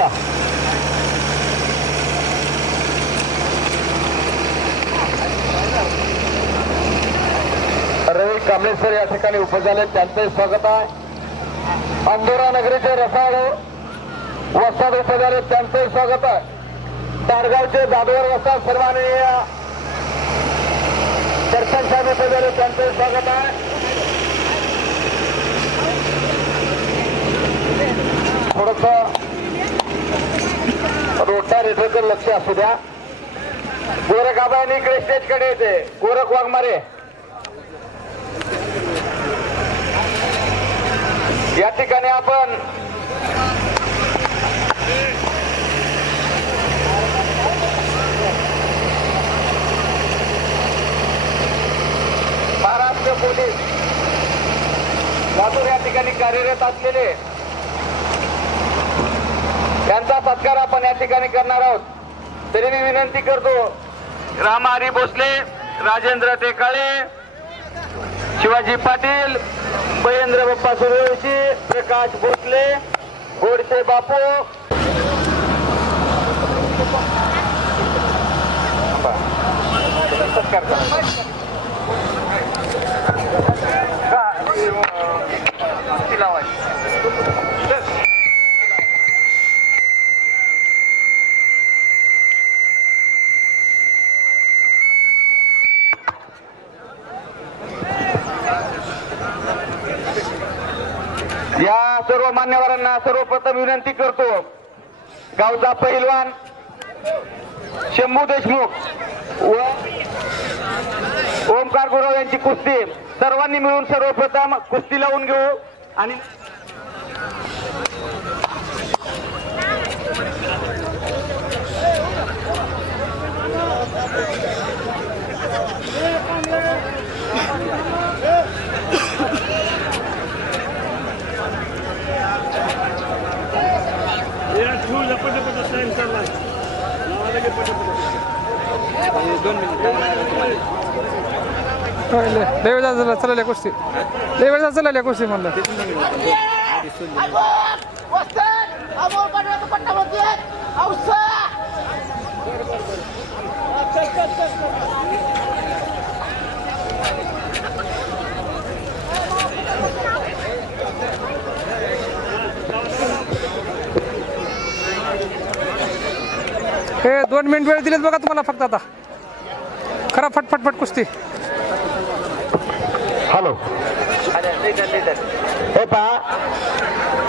शुभेच्छा. रवी कांबळेसर या ठिकाणी उपस्थित झाले, त्यांचंही स्वागत आहे. अंदोरा नगरीचे रसाळ वस्ताद उपस्थित झाले, त्यांचंही स्वागत आहे. तारगावचे दादवर वस्ताद सन्माननीय दर्शन साहेब उपस्थित झाले, त्यांचंही स्वागत आहे. थोडस रोटा रेटरकडे लक्ष असू द्या. गोरख आबांनी इकडे स्टेज कडे येते. गोरख वाघमारे या ठिकाणी आपण महाराष्ट्र पोलीस लातूर या ठिकाणी कार्यरत असलेले त्यांचा सत्कार आपण या ठिकाणी करणार आहोत. तरी मी विनंती करतो, रामहरी भोसले, राजेंद्र टेकाळे, शिवाजी पाटील, महेंद्र बाप्पा सूर्यवंशी, प्रकाश भोसले, गोडसे बापू, सत्कार करा. या सर्व मान्यवरांना सर्वप्रथम विनंती करतो, गावचा पहिलवान शंभू देशमुख व ओमकार गुरव यांची कुस्ती सर्वांनी मिळून सर्वप्रथम कुस्ती लावून घेऊ. आणि चालल्या कुस्ती चालल्या कुस्ती म्हणलं. हे 2 मिनिट वेळ दिलेत बघा तुम्हाला फक्त आता. खरा फटफट कुस्ती. हॅलो, हे पहा,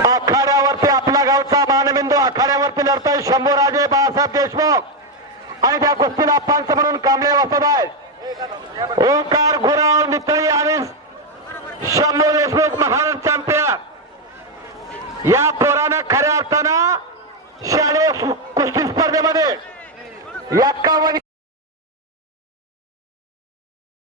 आखाड्यावरती आपल्या गावचा मानबिंदू आखाड्यावरती लढतोय शंभूराजे बाळासाहेब देशमुख आणि त्या कुस्तीला पंच म्हणून कांबळे वसत आहेत ओंकार गुराव नितळी आणि शंभू देशमुख महान चॅम्पियन. या पोरानं खऱ्या अर्थानं शालेय कुस्ती स्पर्धेमध्ये 51